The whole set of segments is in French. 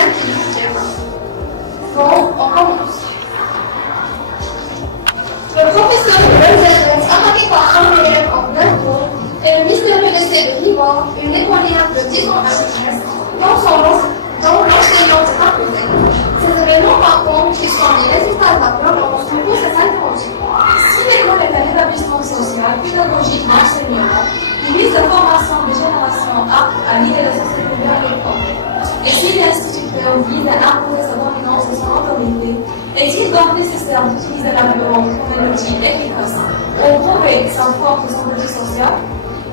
même qui nous dira. Bon, on commence. Le professeur de Belzédens, attaqué par un élève en plein cours, et le mystérieux décès de Liva, une écolière de 10 ans à Chines, dont l'enseignante est accusée. Ces événements, par contre, qui sont des résultats de la violence, nous poussent à s'interroger. Si l'école est un établissement social, pédagogique, d'enseignement, il vise la formation de générations aptes à l'idée de la société moderne et complète. Et si l'instituteur vise à imposer sa dominance et son autorité, est-il donc nécessaire d'utiliser la violence comme un outil efficace pour prouver sa force et son outil social?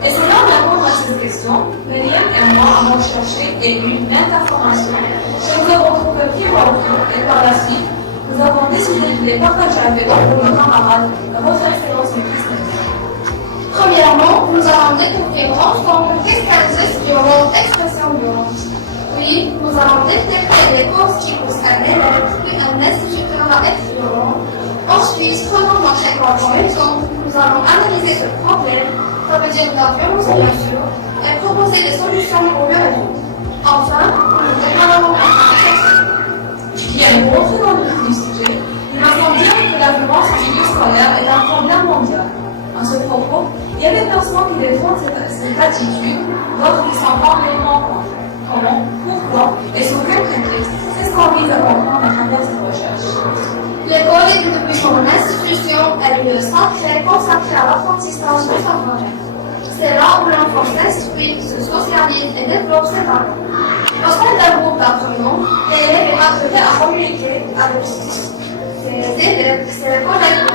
Et c'est là répondre à cette question, Myriam et moi avons cherché et eu maintes informations que nous avons trouvées primordiaux et par la suite, nous avons décidé de les partager avec nos camarades de votre expérience linguistique. Premièrement, nous allons découvrir ensemble qu'est-ce qu'un geste violent, expression violente. Puis, nous allons détecter les causes qui poussent un élève puis un instituteur à être violent. Ensuite, prenons notre école comme exemple, nous allons analyser ce problème, ça veut dire la violence bien sûr, et proposer des solutions pour le résoudre. Enfin, nous démarrons la réflexion. Qui est montré dans le livre du sujet, nous avons dit que la violence en milieu scolaire est un problème mondial. À ce propos, il y a des personnes qui défendent cette attitude, d'autres qui s'en rendent réellement compte. Comment, pourquoi et sous quel prétexte? C'est ce qu'on vise à comprendre à travers cette recherche. L'école est depuis son institution un lieu sacré consacré à l'apprentissage du savoir-être. C'est là où l'enfant s'instruit, se socialise et développe ses valeurs. Lorsqu'on est un groupe d'apprenants, l'élève est appelé à communiquer avec ses élèves, ses collègues,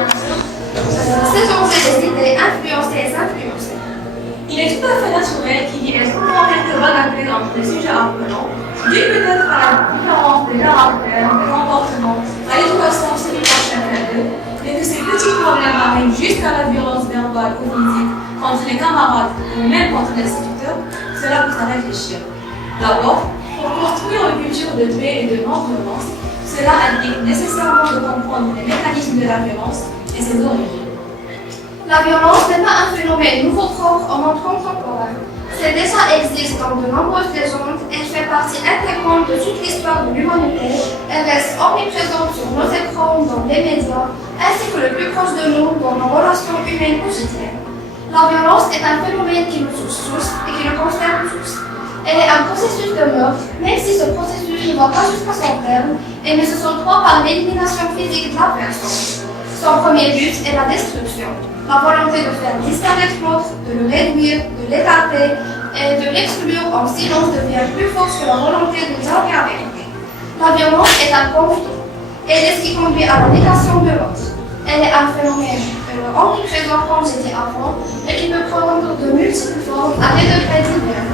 s'échanger des idées, influencer et s'influencer. Il est tout à fait naturel qu'il y ait souvent quelques bagarres entre les sujets apprenants, dû peut-être à la différence des caractères, des comportements, à l'éducation suivie par chacun d'eux, et que ces petits problèmes arrivent jusqu'à la violence verbale ou physique contre les camarades ou même contre l'instituteur, cela pousse à réfléchir. D'abord, pour construire une culture de paix et de non-violence, cela implique nécessairement de comprendre les mécanismes de la violence et ses origines. La violence n'est pas un phénomène nouveau propre au monde contemporain. C'est déjà existe dans de nombreuses légendes, elle fait partie intégrante de toute l'histoire de l'humanité, elle reste omniprésente sur nos écrans, dans les médias, ainsi que le plus proche de nous dans nos relations humaines quotidiennes. La violence est un phénomène qui nous touche tous et qui nous concerne tous. Elle est un processus de meurtre, même si ce processus ne va pas jusqu'à son terme et ne se solde pas par l'élimination physique de la personne. Son premier but est la destruction. La volonté de faire disparaître l'autre, de le réduire, de l'écarter et de l'exclure en silence devient plus forte que la volonté de dialoguer avec lui. La violence est un conflit. Elle est ce qui conduit à la négation de l'autre. Elle est un phénomène omniprésent, comme j'ai dit avant, et qui peut prendre de multiples formes à des degrés divers.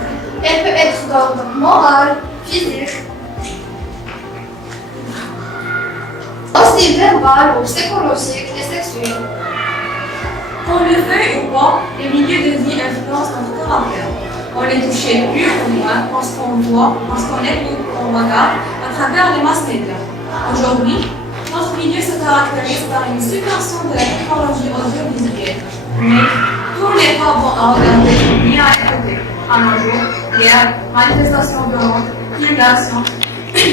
Elle peut être d'ordre moral, physique, aussi verbal ou psychologique et sexuel. Qu'on le veuille ou pas, les milieux de vie influencent notre caractère. On est touché plus ou moins parce qu'on voit, parce qu'on écoute, qu'on regarde à travers les masses médias. Aujourd'hui, notre milieu se caractérise par une submersion de la technologie audiovisuelle. Mais tout n'est pas bon à regarder ni à écouter. À nos jours, guerres, manifestations violentes, violations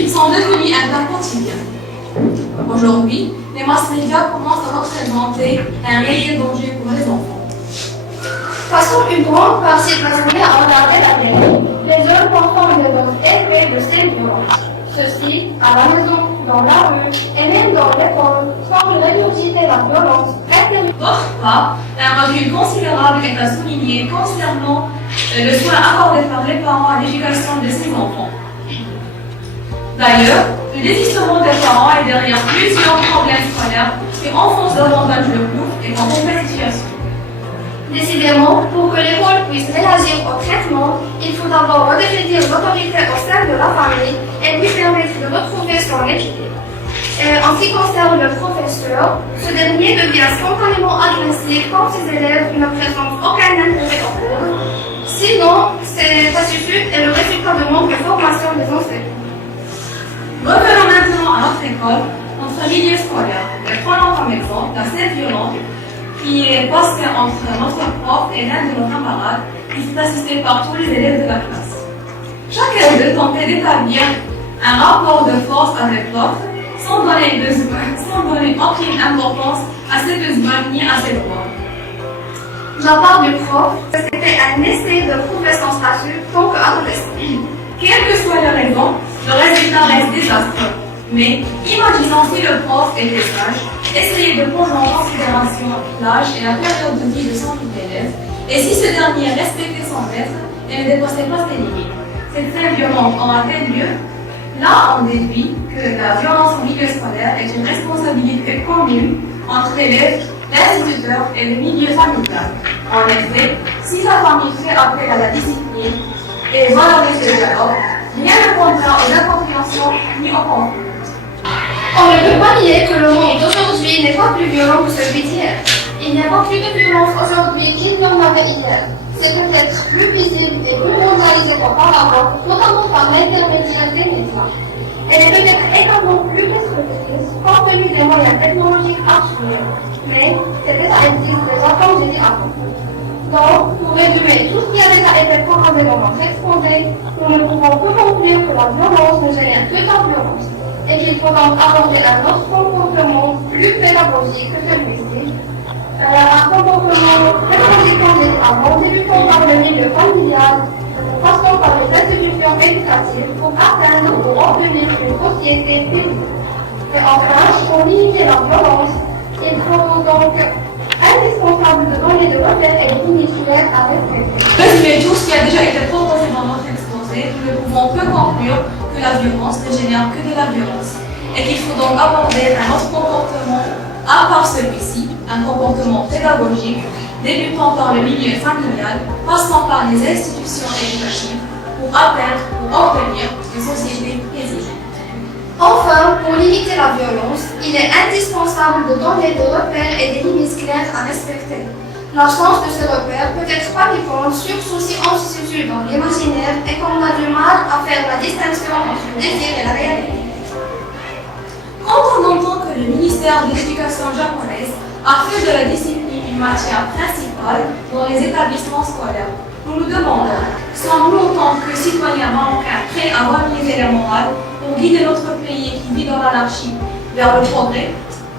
sont devenues un cas quotidien. Aujourd'hui, les masses médias commencent à représenter un réel danger pour les enfants. Passons une grande partie de la journée à regarder la télé. Les jeunes enfants ont des doses élevées de ces violences. Ceux-ci, à la maison, dans la rue et même dans l'école, semblent régurgiter la violence intérieure. D'autre part, un recul considérable est à souligner concernant le soin accordé par les parents à l'éducation de ces enfants. D'ailleurs, le désistement des parents est derrière plusieurs problèmes scolaires qui enfoncent davantage le groupe et en mauvaise situation. Décidément, pour que l'école puisse réagir au traitement, il faut d'abord redéfinir l'autorité au sein de la famille et lui permettre de retrouver son équilibre. En ce qui concerne le professeur, ce dernier devient spontanément agressif quand ses élèves ne présentent aucun intérêt au cours. Sinon, cette attitude est le résultat de manque de formation des enseignants. Revenons maintenant à notre école, notre milieu scolaire, et prenons comme exemple la scène violente qui est passée entre notre prof et l'un de nos camarades, qui s'est assisté par tous les élèves de la classe. Chacun d'eux tentait d'établir un rapport de force avec l'autre, sans donner aucune importance à ce que se bat ni à ses droits. De la part du prof, c'était un essai de prouver son statut tant qu'adolescent. Quelle que soit la raison, le résultat reste désastreux. Mais imaginons si le prof était sage, essayait de prendre en considération l'âge et la période de vie de son élève, et si ce dernier respectait son maître et ne dépassait pas ses limites. Cette scène violente aura-t-elle lieu? Là, on déduit que la violence au milieu scolaire est une responsabilité commune entre l'élève, l'instituteur et le milieu familial. En effet, si la famille fait appel à la discipline et valorise le dialogue, rien ne conduira aux incompréhensions ni aux conflits. On ne peut pas nier que le monde d'aujourd'hui n'est pas plus violent que celui d'hier. Il n'y a pas plus de violence aujourd'hui qu'il n'y en avait hier. C'est peut-être plus visible et plus mondialisé qu'auparavant, notamment par l'intermédiaire des médias. Elle est peut-être également plus destructrice, compte tenu des moyens technologiques actuels, mais c'est déjà existe déjà comme j'ai dit avant. Donc, pour résumer tout ce qui a déjà été profondément exposé, nous ne pouvons que conclure que la violence ne génère que de la violence, et qu'il faut donc aborder un autre comportement plus pédagogique que celui-ci. Un comportement pédagogique avant, débutant par le milieu familial, passant par les institutions éducatives pour atteindre ou obtenir une société paisible. Et enfin, pour limiter la violence, il faut donc indispensable de donner de repères et des limites claires à respecter. Résumé tout ce qui a déjà été proposé dans notre exposé, nous ne pouvons que conclure que la violence ne génère que de la violence et qu'il faut donc aborder un autre comportement à part celui-ci, un comportement pédagogique débutant par le milieu familial, passant par les institutions éducatives pour atteindre ou obtenir une société paisible. Enfin, pour limiter la violence, il est indispensable de donner des repères et des limites claires à respecter. La chance de ces repères peut être palpable sur souci antisocial dans l'imaginaire et qu'on a du mal à faire la distinction entre le désir et la réalité. Quand on entend que le ministère de l'Éducation japonaise a fait de la discipline une matière principale dans les établissements scolaires, nous nous demandons, sommes-nous en tant que citoyens marocains prêts à valoriser la morale pour guider notre pays qui vit dans l'anarchie vers le progrès?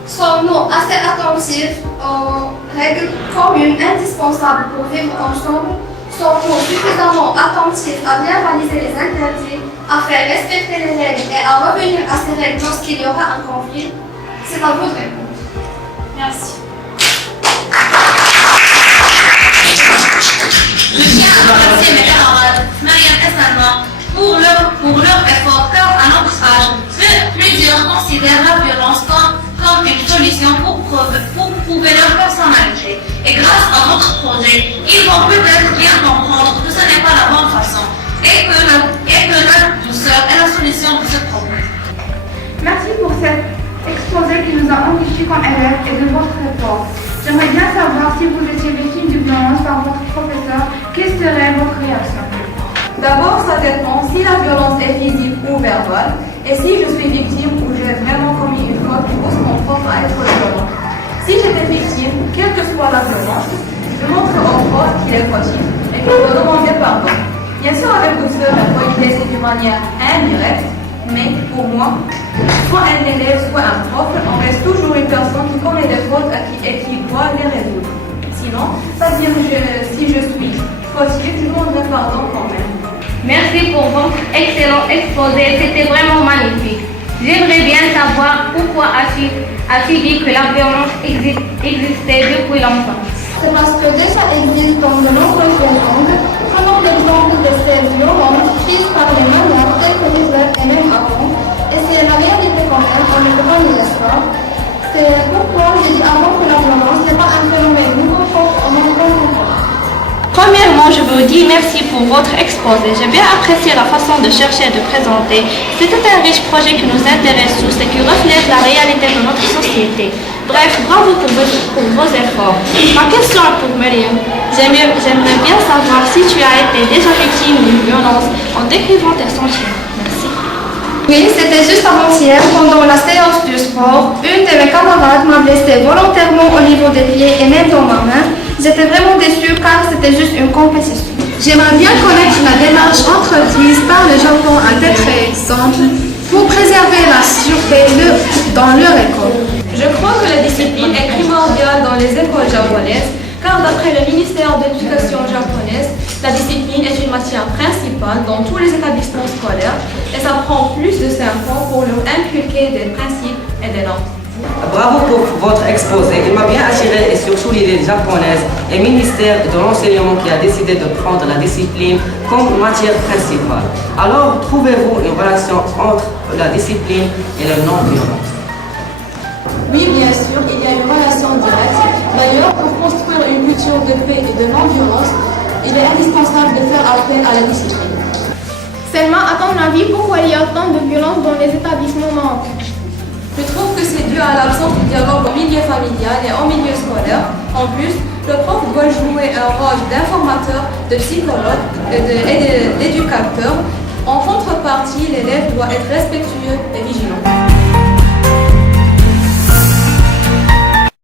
Sommes-nous assez attentifs aux règles communes indispensables pour vivre ensemble? Sommes-nous suffisamment attentifs à bien baliser les interdits, à faire respecter les règles et à revenir à ces règles lorsqu'il y aura un conflit? C'est à vous de répondre. Merci. Je tiens à remercier mes camarades, Marianne et Salma, pour leur effort, car à notre âge, plusieurs considèrent la violence comme une solution pour prouver leur personnalité. Et grâce à notre projet, ils vont peut-être bien comprendre que ce n'est pas la bonne façon et que la douceur est la solution de ce problème. Merci pour cet exposé qui nous a enrichis comme élèves et de votre effort. J'aimerais bien savoir si vous étiez victime de violence par votre professeur, quelle serait votre réaction? D'abord, ça dépend si la violence est physique ou verbale, et si je suis victime ou j'ai vraiment commis une faute qui pousse mon prof à être violent. Si j'étais victime, quelle que soit la violence, je montre au prof qu'il est fautif et qu'il doit demander pardon. Bien sûr, avec douceur et politesse et d'une manière indirecte, mais pour moi, soit un élève, soit un prof, on reste toujours une personne qui commet des fautes et qui doit les résoudre. Sinon, c'est-à-dire si je suis fautif, je demanderai pardon quand même. Merci pour votre excellent exposé, c'était vraiment magnifique. J'aimerais bien savoir pourquoi as-tu dit que la violence existait depuis longtemps. C'est parce que déjà existe dans de nombreuses langues, prenons l'exemple de ces violences prises par les manières telles que Hitler et même avant, et c'est la réalité quand même, on ne peut pas nier ça. C'est pourquoi j'ai dit avant que la violence n'est pas un phénomène nouveau au monde contemporain. Premièrement, je vous dis merci pour votre exposé. J'ai bien apprécié la façon de chercher et de présenter. C'était un riche projet qui nous intéresse tous et qui reflète la réalité de notre société. Bref, bravo pour vos efforts. Ma question est pour Mariam. J'aimerais bien savoir si tu as été déjà victime d'une violence en décrivant tes sentiments. Merci. Oui, c'était juste avant-hier, pendant la séance du sport. Une de mes camarades m'a blessé volontairement au niveau des pieds et même dans ma main. J'étais vraiment déçue car c'était juste une compétition. J'aimerais bien connaître la démarche entreprise par le Japon à titre exemple pour préserver la sûreté dans leur école. Je crois que la discipline est primordiale dans les écoles japonaises, car d'après le ministère de l'Éducation japonaise, la discipline est une matière principale dans tous les établissements scolaires et ça prend plus de 5 ans pour leur inculquer des principes et des normes. Bravo pour votre exposé. Il m'a bien attiré et surtout l'idée japonaise et ministère de l'enseignement qui a décidé de prendre la discipline comme matière principale. Alors, trouvez-vous une relation entre la discipline et la non-violence? Oui, bien sûr, il y a une relation directe. D'ailleurs, pour construire une culture de paix et de non-violence, il est indispensable de faire appel à la discipline. Seulement, à ton avis, pourquoi il y a autant de violence dans les établissements membres? Je trouve que c'est dû à l'absence de dialogue au milieu familial et au milieu scolaire. En plus, le prof doit jouer un rôle d'informateur, de psychologue et d'éducateur. En contrepartie, l'élève doit être respectueux et vigilant.